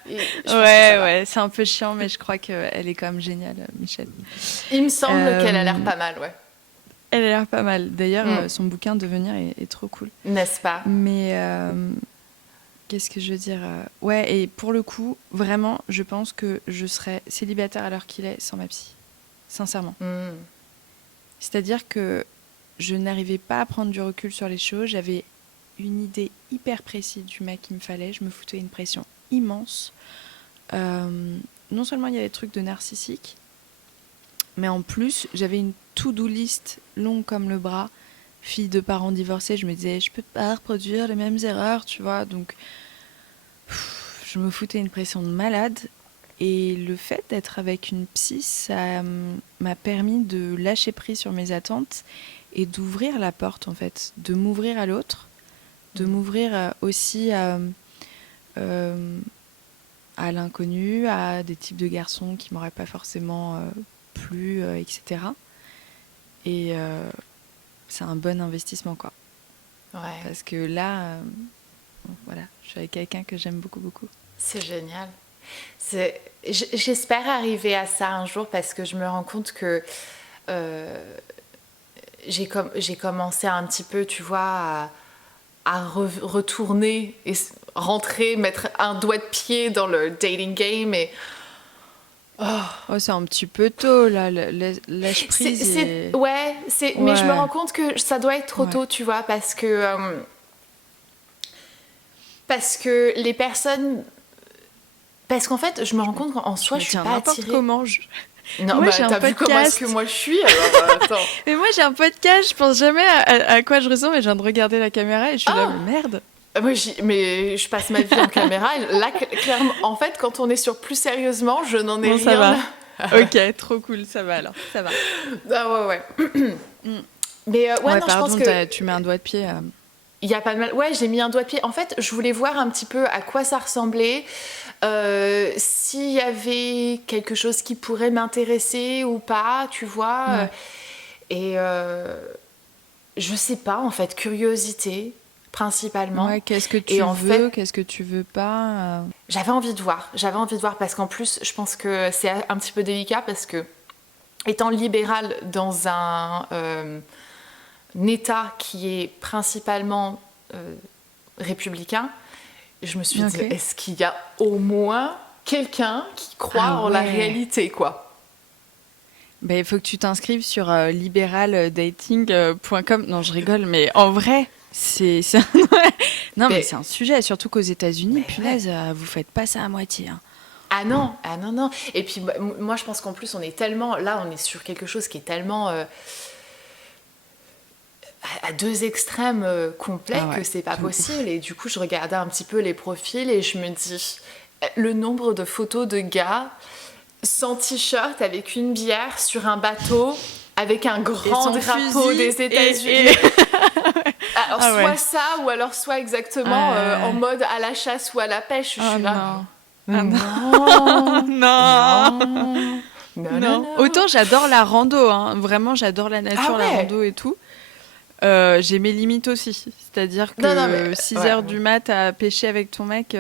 Je pense que ça va. Ouais, c'est un peu chiant, mais je crois qu'elle est quand même géniale, Michelle. Il me semble qu'elle a l'air pas mal, ouais. Elle a l'air pas mal. D'ailleurs, son bouquin Devenir est trop cool. N'est-ce pas? Mais qu'est-ce que je veux dire Ouais, et pour le coup, vraiment, je pense que je serais célibataire à l'heure qu'il est sans ma psy. Sincèrement. C'est-à-dire que je n'arrivais pas à prendre du recul sur les choses. J'avais une idée hyper précise du mec qu'il me fallait. Je me foutais une pression immense. Non seulement il y avait des trucs de narcissique, mais en plus, j'avais une to-do list longue comme le bras. Fille de parents divorcés, je me disais, je peux pas reproduire les mêmes erreurs, tu vois. Donc, je me foutais une pression de malade. Et le fait d'être avec une psy, ça m'a permis de lâcher prise sur mes attentes et d'ouvrir la porte, en fait. De m'ouvrir à l'autre, de m'ouvrir aussi à l'inconnu, à des types de garçons qui m'auraient pas forcément plu, etc. Et c'est un bon investissement, quoi. Ouais. Parce que là, voilà, je suis avec quelqu'un que j'aime beaucoup, beaucoup. C'est génial. J'espère arriver à ça un jour parce que je me rends compte que j'ai commencé un petit peu, tu vois, à retourner et rentrer, mettre un doigt de pied dans le dating game et... Oh, c'est un petit peu tôt, là, lâche prise. Ouais, mais je me rends compte que ça doit être trop tôt, tu vois, parce que les personnes... Parce qu'en fait, je me rends compte qu'en soi, je suis pas attirée... comment Non, moi, t'as vu comment est-ce que moi je suis, alors attends. Mais moi, j'ai un podcast, je pense jamais à quoi je ressens, mais je viens de regarder la caméra et je suis là, mais merde. Moi, mais je passe ma vie en caméra. Et là, clairement, en fait, quand on est sur plus sérieusement, je n'en ai rien. Ça va. Ok, trop cool, ça va alors, ça va. Ah ouais. Mais non, pardon, je pense que tu mets un doigt de pied. Il y a pas de mal. Ouais, j'ai mis un doigt de pied. En fait, je voulais voir un petit peu à quoi ça ressemblait, s'il y avait quelque chose qui pourrait m'intéresser ou pas, tu vois. Et je sais pas, en fait, curiosité principalement. Ouais, qu'est-ce que tu veux, qu'est-ce que tu veux pas. J'avais envie de voir parce qu'en plus, je pense que c'est un petit peu délicat parce que étant libérale dans un État qui est principalement républicain, je me suis dit, est-ce qu'il y a au moins quelqu'un qui croit en la réalité, quoi? Ben, il faut que tu t'inscrives sur liberaldating.com. Non, je rigole, mais en vrai, c'est mais c'est un sujet, surtout qu'aux États-Unis, punaise, vous faites pas ça à moitié. Hein. Ah non. Et puis moi, je pense qu'en plus, on est sur quelque chose qui est tellement à deux extrêmes complets que c'est pas possible. Et du coup, je regardais un petit peu les profils et je me dis, le nombre de photos de gars sans t-shirt avec une bière sur un bateau avec un grand drapeau des États-Unis. Alors soit ça ou alors soit exactement en mode à la chasse ou à la pêche. Je suis là. Non. Autant j'adore la rando, hein. Vraiment j'adore la nature, la rando et tout. J'ai mes limites aussi. C'est-à-dire que 6h du mat à pêcher avec ton mec...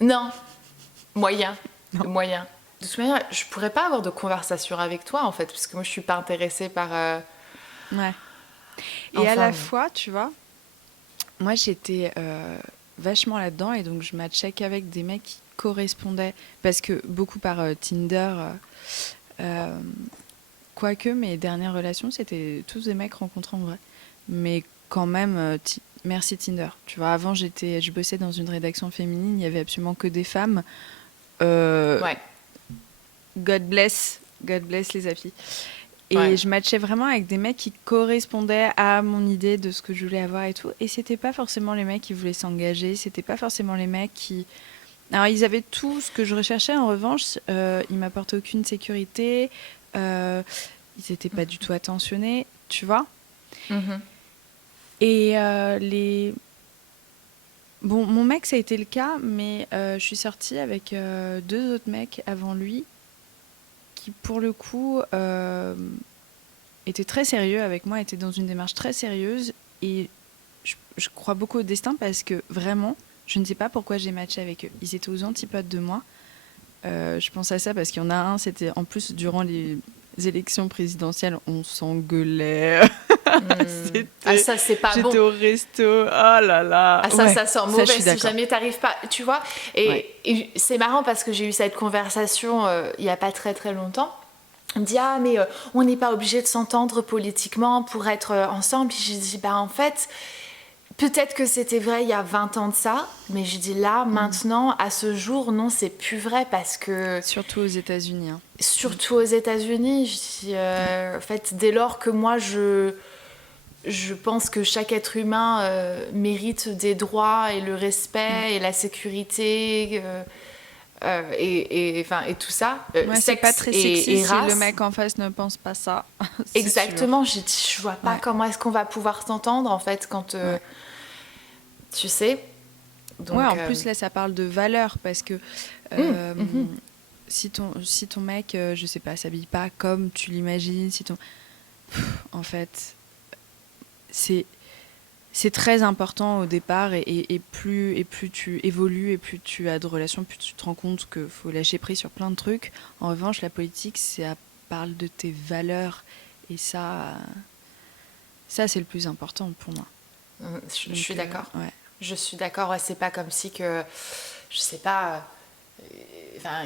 Non. Moyen. De toute manière, je pourrais pas avoir de conversation avec toi, en fait, parce que moi, je suis pas intéressée par... Ouais. Et à la fois, tu vois, moi, j'étais vachement là-dedans, et donc je matchais qu'avec des mecs qui correspondaient, parce que beaucoup par Tinder... Quoique mes dernières relations, c'était tous des mecs rencontrés en vrai. Mais quand même, merci Tinder. Tu vois, avant, je bossais dans une rédaction féminine, il n'y avait absolument que des femmes. God bless les applis. Et je matchais vraiment avec des mecs qui correspondaient à mon idée de ce que je voulais avoir et tout. Et c'était pas forcément les mecs qui voulaient s'engager, c'était pas forcément les mecs qui... Alors, ils avaient tout ce que je recherchais, en revanche, ils m'apportaient aucune sécurité... ils n'étaient pas du tout attentionnés, tu vois. Et Bon, mon mec, ça a été le cas, mais je suis sortie avec 2 autres mecs avant lui qui, pour le coup, étaient très sérieux avec moi, étaient dans une démarche très sérieuse. Et je crois beaucoup au destin parce que, vraiment, je ne sais pas pourquoi j'ai matché avec eux. Ils étaient aux antipodes de moi. Je pense à ça parce qu'il y en a un, c'était en plus durant les élections présidentielles, on s'engueulait. Ça c'est pas bon. J'étais au resto, oh là là. Ça sent mauvais si jamais t'arrives pas, tu vois. Et c'est marrant parce que j'ai eu cette conversation il y a pas très très longtemps. On me dit mais on n'est pas obligé de s'entendre politiquement pour être ensemble. Puis j'ai dit en fait Peut-être que c'était vrai il y a 20 ans de ça, mais je dis là, maintenant, à ce jour, non, c'est plus vrai parce que... Surtout aux États-Unis. Hein. Surtout aux États-Unis, je dis, en fait, dès lors que moi, je pense que chaque être humain mérite des droits et le respect et la sécurité et tout ça, Ouais, c'est pas très sexy et si race. le mec en face ne pense pas ça. Exactement, j'ai dit, je vois pas comment est-ce qu'on va pouvoir s'entendre en fait quand tu sais. Donc, ouais, en plus là ça parle de valeur parce que si ton mec, je sais pas, s'habille pas comme tu l'imagines, en fait, c'est très important au départ et plus tu évolues et plus tu as de relations, plus tu te rends compte qu'il faut lâcher prise sur plein de trucs. En revanche, la politique, ça parle de tes valeurs et ça c'est le plus important pour moi. Je suis d'accord. Ouais. Je suis d'accord, ouais, c'est pas comme si que, je sais pas,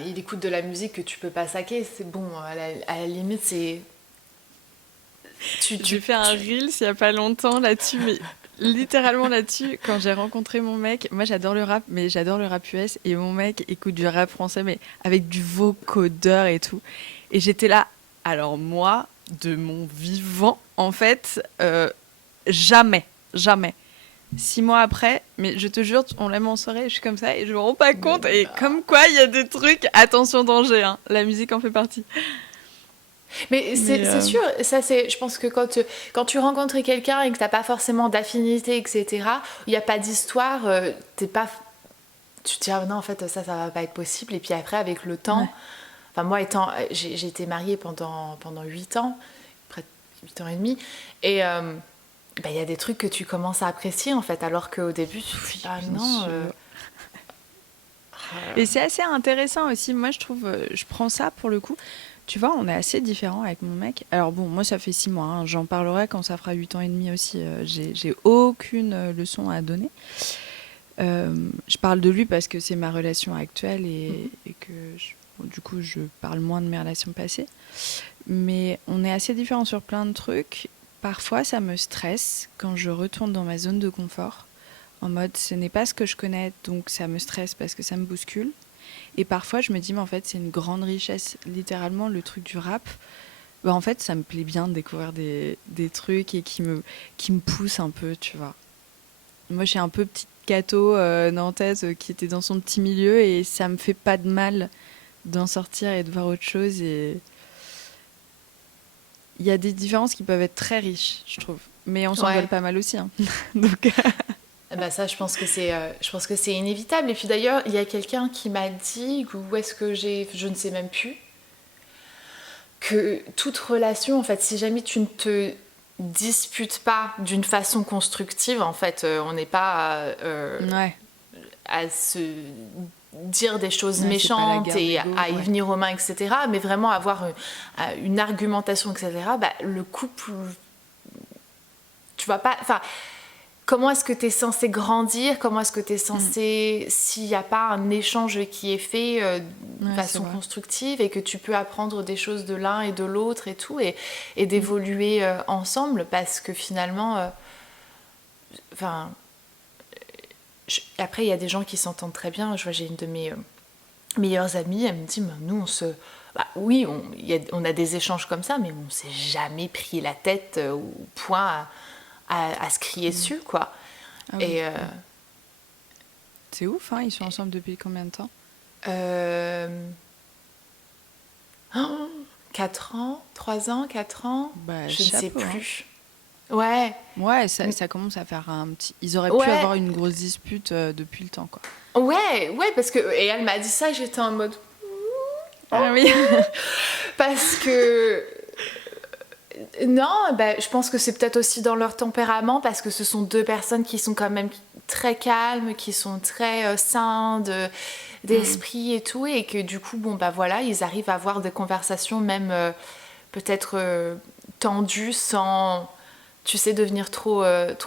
il écoute de la musique que tu peux pas saquer, c'est bon, à la limite, c'est... J'ai fait un Reels il y a pas longtemps là-dessus, mais littéralement là-dessus, quand j'ai rencontré mon mec, moi j'adore le rap, mais j'adore le rap US, et mon mec écoute du rap français, mais avec du vocodeur et tout. Et j'étais là, alors moi, de mon vivant, en fait, jamais. 6 mois après, mais je te jure, on l'aime en soirée, je suis comme ça et je me rends pas compte. Et comme quoi, il y a des trucs, attention danger, hein. La musique en fait partie. Mais c'est sûr, ça c'est, je pense que quand tu rencontres quelqu'un et que t'as pas forcément d'affinité, etc., il n'y a pas d'histoire, tu te dis, ah non, en fait, ça va pas être possible. Et puis après, avec le temps, enfin moi j'ai été mariée pendant 8 ans, près de 8 ans et demi, et... il y a des trucs que tu commences à apprécier en fait, alors qu'au début tu te dis ah non. Et c'est assez intéressant aussi. Moi je trouve, je prends ça pour le coup. Tu vois, on est assez différents avec mon mec. Alors bon, moi ça fait 6 mois. Hein. J'en parlerai quand ça fera 8 ans et demi aussi. J'ai aucune leçon à donner. Je parle de lui parce que c'est ma relation actuelle et que du coup je parle moins de mes relations passées. Mais on est assez différents sur plein de trucs. Parfois, ça me stresse quand je retourne dans ma zone de confort, en mode ce n'est pas ce que je connais, donc ça me stresse parce que ça me bouscule. Et parfois, je me dis, mais en fait, c'est une grande richesse. Littéralement, le truc du rap, en fait, ça me plaît bien de découvrir des trucs et qui me poussent un peu, tu vois. Moi, je suis un peu petite cato nantaise qui était dans son petit milieu et ça me fait pas de mal d'en sortir et de voir autre chose et... Il y a des différences qui peuvent être très riches, je trouve. Mais on s'engueule pas mal aussi. Hein. Donc... ça, je pense que c'est inévitable. Et puis d'ailleurs, il y a quelqu'un qui m'a dit, où est-ce que je ne sais même plus, que toute relation, en fait, si jamais tu ne te disputes pas d'une façon constructive, en fait, on n'est pas à se dire des choses méchantes et à y venir aux mains, etc. Mais vraiment avoir une argumentation, etc. Le couple, tu vas pas... Enfin, comment est-ce que tu es censé grandir? Comment est-ce que tu es censé... S'il n'y a pas un échange qui est fait de façon constructive et que tu peux apprendre des choses de l'un et de l'autre et tout, et d'évoluer ensemble, parce que finalement... Après, il y a des gens qui s'entendent très bien. Je vois, j'ai une de mes meilleures amies, elle me dit, nous, oui, on a des échanges comme ça, mais on ne s'est jamais pris la tête au point à se crier dessus, quoi. Ah oui. C'est ouf, hein. Ils sont ensemble depuis combien de temps? 4 ans, 3 ans, 4 ans, je ne sais plus. Hein. Ouais, ça commence à faire un petit... Ils auraient pu avoir une grosse dispute depuis le temps, quoi. Ouais, parce que... Et elle m'a dit ça, j'étais en mode... Ah oui. Parce que... Non, je pense que c'est peut-être aussi dans leur tempérament, parce que ce sont 2 personnes qui sont quand même très calmes, qui sont très sains d'esprit et tout, et que du coup, voilà, ils arrivent à avoir des conversations même peut-être tendues sans... tu sais, devenir trop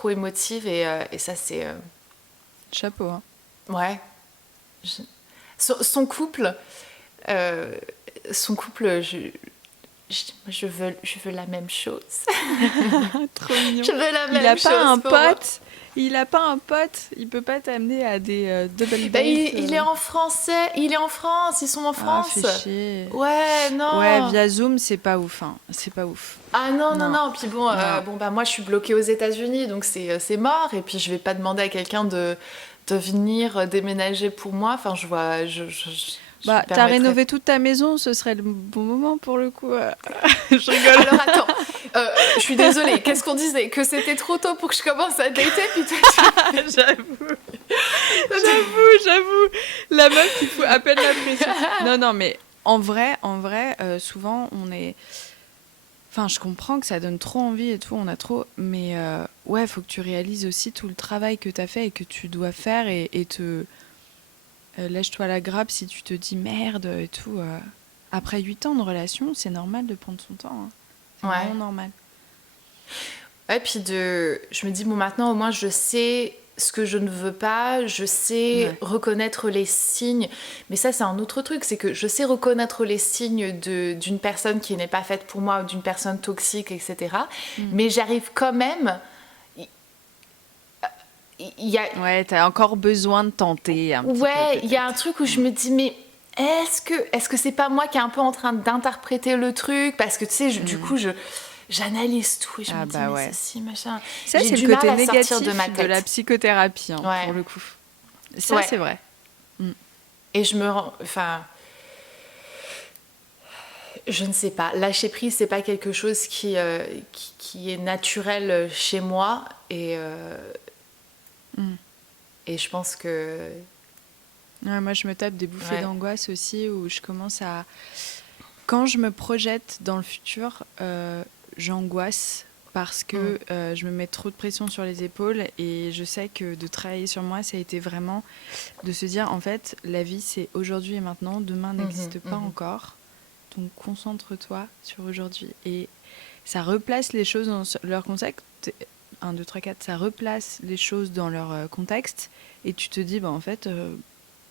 émotive, et ça, c'est... Chapeau, hein. Ouais. Son couple, je veux la même chose. Trop mignon. Je veux la même chose. Il a pas un pote Il a pas un pote, il peut pas t'amener à des double Bah, dates. il est en français, il est en France, ils sont en Ah, France. fais chier. Ouais, Ouais, non. via Zoom, c'est pas ouf, hein. C'est pas ouf. Ah non, non, Non, non. Puis bon, non. bon bah moi je suis bloquée aux États-Unis, donc c'est mort. Et puis je vais pas demander à quelqu'un de venir déménager pour moi. Enfin, je vois, je me Bah, t'as permettrais. rénové toute ta maison, ce serait le bon moment pour le coup. Je rigole. Alors attends, je suis désolée. Qu'est-ce qu'on disait? Que c'était trop tôt pour que je commence à dater, puis toi J'avoue, j'avoue. La meuf qui fout à peine la pression. Non, non, mais en vrai, souvent, on est... Enfin, je comprends que ça donne trop envie et tout, on a trop... Mais ouais, faut que tu réalises aussi tout le travail que t'as fait et que tu dois faire et te... lèche-toi la grappe si tu te dis merde et tout. Après 8 ans de relation, c'est normal de prendre son temps, hein. C'est ouais. vraiment normal. Ouais, puis je me dis bon maintenant au moins je sais ce que je ne veux pas, je sais Ouais. reconnaître les signes. Mais ça c'est un autre truc, c'est que je sais reconnaître les signes d'une personne qui n'est pas faite pour moi ou d'une personne toxique, etc. Mais j'arrive quand même. Il y a, Ouais, t'as encore besoin de tenter un petit peu, ouais, il y a un peut-être. truc où je me dis mais est-ce que c'est pas moi qui est un peu en train d'interpréter le truc parce que tu sais du coup j'analyse tout et je Ah me dis bah mais ouais. ceci machin. Ça, J'ai c'est le du mal côté à sortir négatif de ma de la tête. psychothérapie, hein, Ouais. pour le coup. Ça, Ouais. c'est vrai. Et je me rends. Enfin. Je ne sais pas. Lâcher prise, c'est pas quelque chose qui est naturel chez moi. Et je pense que. Ouais, moi, je me tape des bouffées Ouais. d'angoisse aussi où je commence à... Quand je me projette dans le futur, j'angoisse parce que je me mets trop de pression sur les épaules et je sais que de travailler sur moi, ça a été vraiment de se dire, en fait, la vie, c'est aujourd'hui et maintenant, demain n'existe pas encore. Donc, concentre-toi sur aujourd'hui. Et ça replace les choses dans leur contexte. 1, 2, 3, 4, ça replace les choses dans leur contexte et tu te dis, bah, en fait,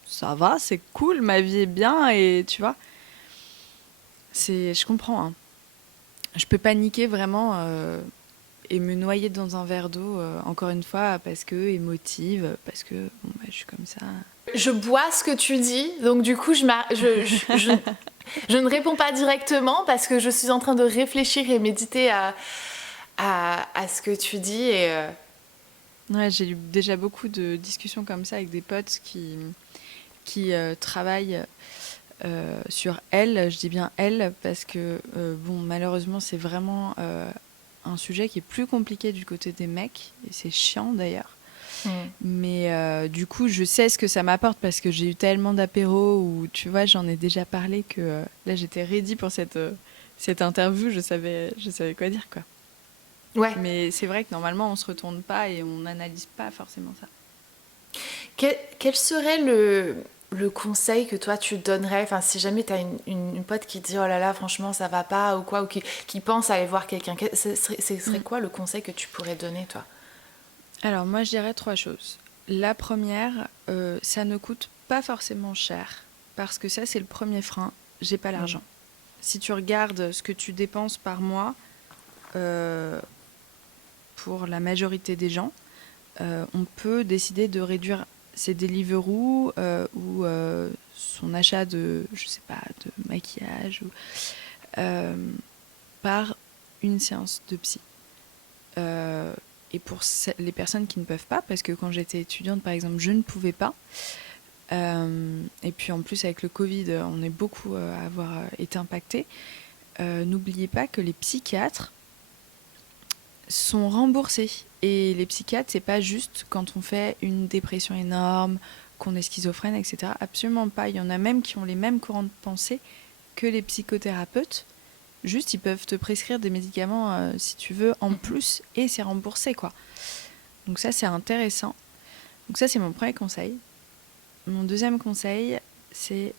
ça va, c'est cool, ma vie est bien et tu vois, je comprends, hein. Je peux paniquer vraiment et me noyer dans un verre d'eau, encore une fois, parce que émotive, parce que bon, bah, je suis comme ça. Je bois ce que tu dis, donc du coup, je ne réponds pas directement parce que je suis en train de réfléchir et méditer à ce que tu dis. Ouais, j'ai eu déjà beaucoup de discussions comme ça avec des potes qui travaillent sur elles. Je dis bien elles parce que, bon, malheureusement, c'est vraiment un sujet qui est plus compliqué du côté des mecs, et c'est chiant d'ailleurs. Mais du coup, je sais ce que ça m'apporte parce que j'ai eu tellement d'apéros où, tu vois, j'en ai déjà parlé que là, j'étais ready pour cette interview. Je savais quoi dire, quoi. Ouais. Mais c'est vrai que normalement, on se retourne pas et on n'analyse pas forcément ça. Quel serait le conseil que toi tu donnerais, enfin si jamais tu as une pote qui te dit oh là là franchement ça va pas ou quoi, ou qui pense aller voir quelqu'un, ce serait quoi le conseil que tu pourrais donner toi? Alors moi je dirais 3 choses. La première, ça ne coûte pas forcément cher parce que ça c'est le premier frein, j'ai pas l'argent. Si tu regardes ce que tu dépenses par mois, pour la majorité des gens, on peut décider de réduire ses Deliveroo ou son achat de, je sais pas, de maquillage par une séance de psy. Et pour les personnes qui ne peuvent pas, parce que quand j'étais étudiante, par exemple, je ne pouvais pas. Et puis en plus, avec le Covid, on est beaucoup à avoir été impactés. N'oubliez pas que les psychiatres sont remboursés. Et les psychiatres, c'est pas juste quand on fait une dépression énorme, qu'on est schizophrène, etc. Absolument pas. Il y en a même qui ont les mêmes courants de pensée que les psychothérapeutes. Juste, ils peuvent te prescrire des médicaments, si tu veux, en plus, et c'est remboursé, quoi. Donc ça, c'est intéressant. Donc ça, c'est mon premier conseil. Mon deuxième conseil, c'est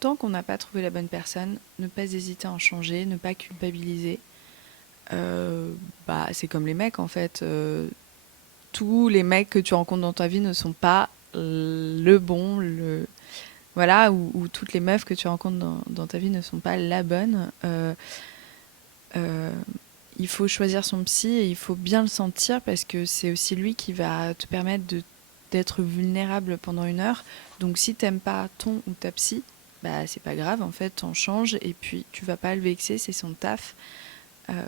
tant qu'on n'a pas trouvé la bonne personne, ne pas hésiter à en changer, ne pas culpabiliser. C'est comme les mecs, en fait. Tous les mecs que tu rencontres dans ta vie ne sont pas le bon, voilà, ou toutes les meufs que tu rencontres dans ta vie ne sont pas la bonne. Il il faut choisir son psy et il faut bien le sentir parce que c'est aussi lui qui va te permettre d'être vulnérable pendant 1 heure. Donc si t'aimes pas ton ou ta psy, bah c'est pas grave, en fait, t'en changes et puis tu vas pas le vexer, c'est son taf.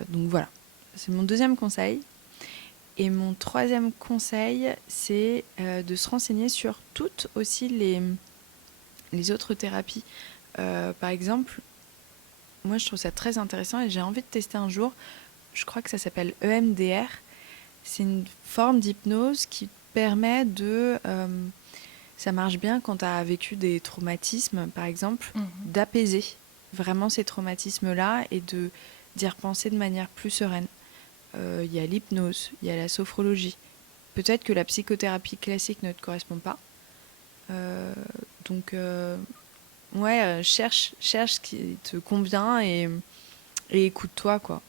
Donc voilà, c'est mon 2e conseil. Et mon 3e conseil, c'est de se renseigner sur toutes aussi les autres thérapies. Par exemple, moi je trouve ça très intéressant et j'ai envie de tester un jour. Je crois que ça s'appelle EMDR. C'est une forme d'hypnose qui permet ça marche bien quand tu as vécu des traumatismes, par exemple, d'apaiser vraiment ces traumatismes-là et d'y repenser de manière plus sereine. Il y a l'hypnose, il y a la sophrologie. Peut-être que la psychothérapie classique ne te correspond pas. Cherche ce qui te convient et écoute-toi, quoi.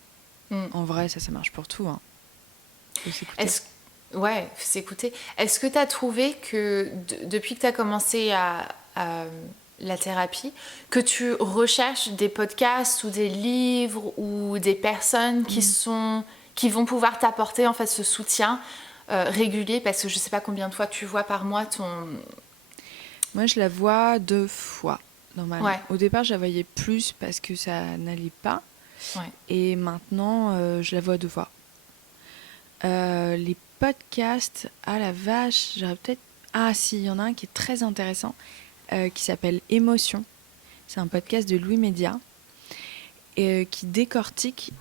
En vrai, ça marche pour tout. Hein. Faut s'écouter. Ouais, faut s'écouter. Est-ce que tu as trouvé que depuis que tu as commencé à la thérapie, que tu recherches des podcasts ou des livres ou des personnes qui vont pouvoir t'apporter en fait ce soutien régulier, parce que je sais pas combien de fois tu vois par mois ton... Moi, je la vois 2 fois, normalement. Ouais. Au départ, je la voyais plus parce que ça n'allait pas. Ouais. Et maintenant, je la vois 2 fois. Les podcasts, ah la vache, j'aurais peut-être... Ah si, il y en a un qui est très intéressant, qui s'appelle Émotion. C'est un podcast de Louis Média, qui décortique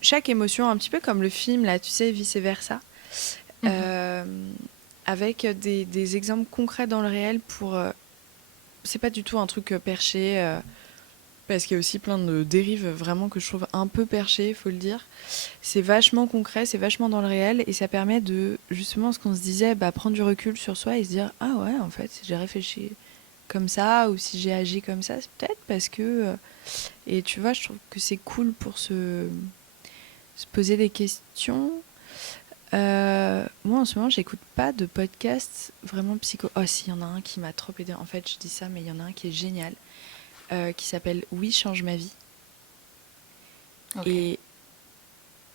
chaque émotion, un petit peu comme le film, là, tu sais, Vice Versa, avec des exemples concrets dans le réel pour... c'est pas du tout un truc perché, parce qu'il y a aussi plein de dérives vraiment que je trouve un peu perchées, faut le dire. C'est vachement concret, c'est vachement dans le réel, et ça permet de, justement, ce qu'on se disait, prendre du recul sur soi et se dire « Ah ouais, en fait, si j'ai réfléchi comme ça, ou si j'ai agi comme ça, c'est peut-être parce que... Et tu vois, je trouve que c'est cool pour se poser des questions. Moi, en ce moment, j'écoute pas de podcast vraiment psycho. Oh, si, il y en a un qui m'a trop aidé. En fait, je dis ça, mais il y en a un qui est génial, qui s'appelle « Oui, change ma vie ». Okay. Et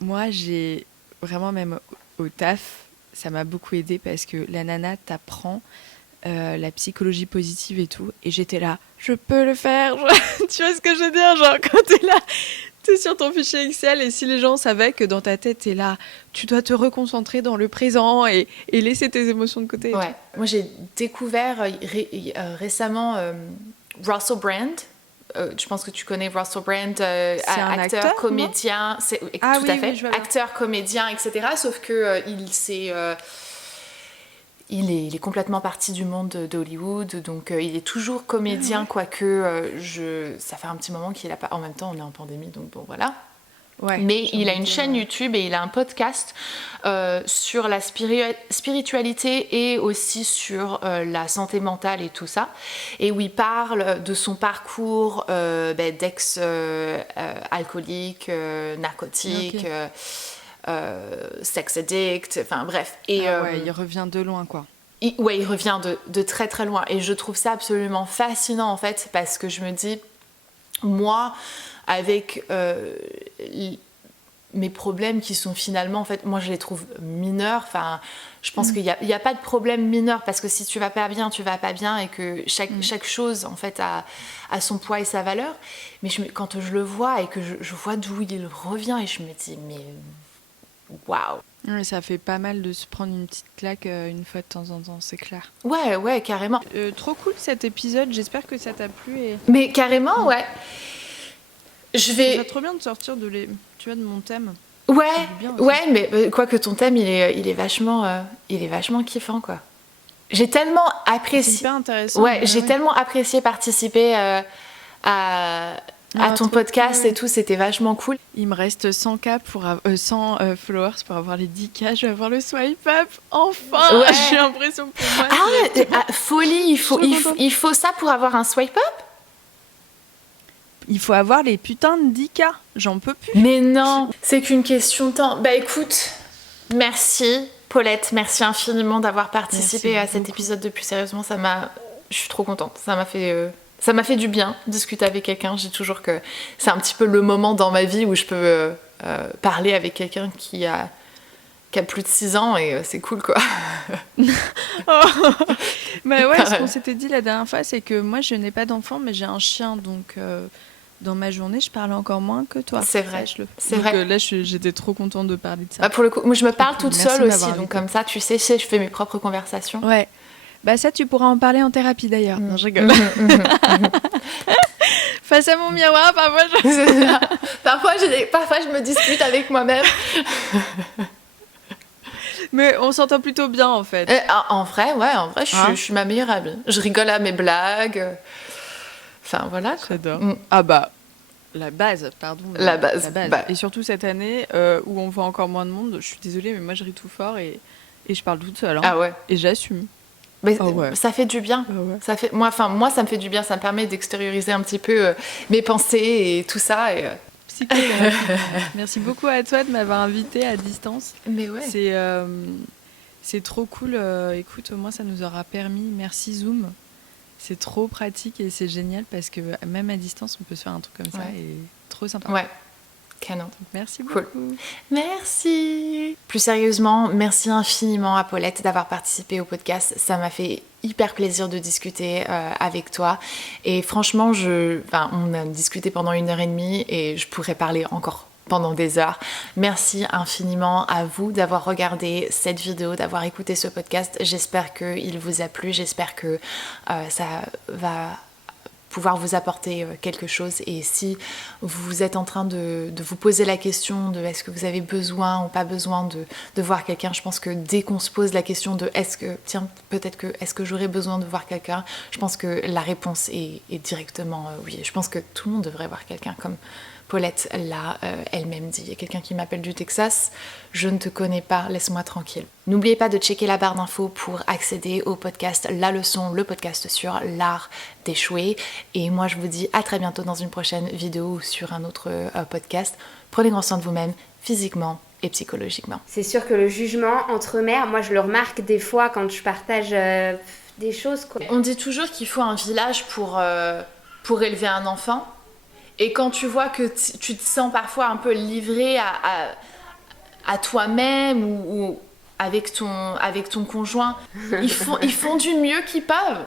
moi, j'ai vraiment, même au taf, ça m'a beaucoup aidé parce que la nana t'apprend la psychologie positive et tout. Et j'étais là, je peux le faire. Tu vois ce que je veux dire? Genre, quand t'es là, t'es sur ton fichier Excel, et si les gens savaient que dans ta tête, t'es là, tu dois te reconcentrer dans le présent et laisser tes émotions de côté. Ouais. Moi, j'ai découvert récemment Russell Brand. Je pense que tu connais Russell Brand, acteur, comédien. Tout à fait. Oui, acteur, comédien, etc. Sauf que il est complètement parti du monde d'Hollywood, donc il est toujours comédien, quoique ça fait un petit moment qu'il a pas... En même temps, on est en pandémie, donc bon, voilà. Ouais, mais il a une chaîne YouTube et il a un podcast sur la spiritualité et aussi sur la santé mentale et tout ça, et où il parle de son parcours d'ex-alcoolique, narcotique, sex addict, enfin bref. Et, il revient de loin, quoi. Il revient de très très loin, et je trouve ça absolument fascinant en fait, parce que je me dis, moi, avec mes problèmes qui sont finalement, en fait, moi je les trouve mineurs, enfin, je pense qu'il n'y a pas de problème mineur, parce que si tu vas pas bien, tu vas pas bien, et que chaque chose, en fait, a son poids et sa valeur. Mais quand je le vois et que je vois d'où il revient, et je me dis, mais waouh! Oui, ça fait pas mal de se prendre une petite claque une fois de temps en temps, c'est clair. Ouais, carrément. Trop cool cet épisode, j'espère que ça t'a plu. Mais carrément, ouais. C'est trop bien de sortir de mon thème. Ouais, mais quoique ton thème, il est vachement kiffant, quoi. J'ai tellement apprécié. C'est hyper intéressant. Ouais, j'ai tellement apprécié participer à ton podcast et tout, c'était vachement cool. Il me reste 100 followers pour avoir les 10K, je vais avoir le swipe up, enfin. Ouais. J'ai l'impression que pour moi... Folie, il faut ça pour avoir un swipe up? Il faut avoir les putains de 10K, j'en peux plus. Mais non, c'est qu'une question de temps. Bah écoute, merci Paulette, merci infiniment d'avoir participé à cet épisode de Plus Sérieusement, je suis trop contente, ça m'a fait du bien de discuter avec quelqu'un. Je dis toujours que c'est un petit peu le moment dans ma vie où je peux parler avec quelqu'un qui a plus de 6 ans et c'est cool quoi. Bah ouais, ce qu'on s'était dit la dernière fois, c'est que moi je n'ai pas d'enfant, mais j'ai un chien, donc dans ma journée je parle encore moins que toi. C'est vrai. C'est donc, vrai. Là j'étais trop contente de parler de ça. Bah, pour le coup, moi je me parle toute Merci seule de aussi, m'avoir donc invitée. comme ça, tu sais, je fais mes propres conversations. Ouais. Bah ça tu pourras en parler en thérapie d'ailleurs. Non, je rigole. Face à mon miroir, parfois parfois je me dispute avec moi-même. Mais on s'entend plutôt bien en fait. En vrai, je suis ma meilleure amie. Je rigole à mes blagues. Enfin, voilà. J'adore. Ah bah, la base, pardon. La base. Bah. Et surtout cette année où on voit encore moins de monde, je suis désolée, mais moi je ris tout fort et je parle toute seule. Hein. Ah ouais. Et j'assume. Mais ça fait du bien. Ah ouais. Moi, ça me fait du bien. Ça me permet d'extérioriser un petit peu mes pensées et tout ça. Et, Merci beaucoup à toi de m'avoir invitée à distance. Mais ouais. C'est trop cool. Écoute, moi, ça nous aura permis. Merci Zoom. C'est trop pratique et c'est génial parce que même à distance, on peut se faire un truc comme ça et trop sympa. Ouais. Canon. Donc, merci beaucoup. Cool. Merci. Plus sérieusement, merci infiniment à Paulette d'avoir participé au podcast. Ça m'a fait hyper plaisir de discuter avec toi. Et franchement, on a discuté pendant 1h30 et je pourrais parler encore pendant des heures. Merci infiniment à vous d'avoir regardé cette vidéo, d'avoir écouté ce podcast. J'espère qu'il vous a plu. J'espère que ça va pouvoir vous apporter quelque chose. Et si vous êtes en train de vous poser la question de est-ce que vous avez besoin ou pas besoin de voir quelqu'un, je pense que dès qu'on se pose la question de est-ce que j'aurais besoin de voir quelqu'un, je pense que la réponse est directement oui. Je pense que tout le monde devrait voir quelqu'un, comme Paulette l'a elle-même dit. Il y a quelqu'un qui m'appelle du Texas. Je ne te connais pas, laisse-moi tranquille. N'oubliez pas de checker la barre d'infos pour accéder au podcast La Leçon, le podcast sur l'art d'échouer. Et moi, je vous dis à très bientôt dans une prochaine vidéo ou sur un autre podcast. Prenez grand soin de vous-même, physiquement et psychologiquement. C'est sûr que le jugement entre mères, moi, je le remarque des fois quand je partage des choses, quoi. On dit toujours qu'il faut un village pour élever un enfant. Et quand tu vois que tu te sens parfois un peu livré à toi-même ou avec ton conjoint, ils font du mieux qu'ils peuvent.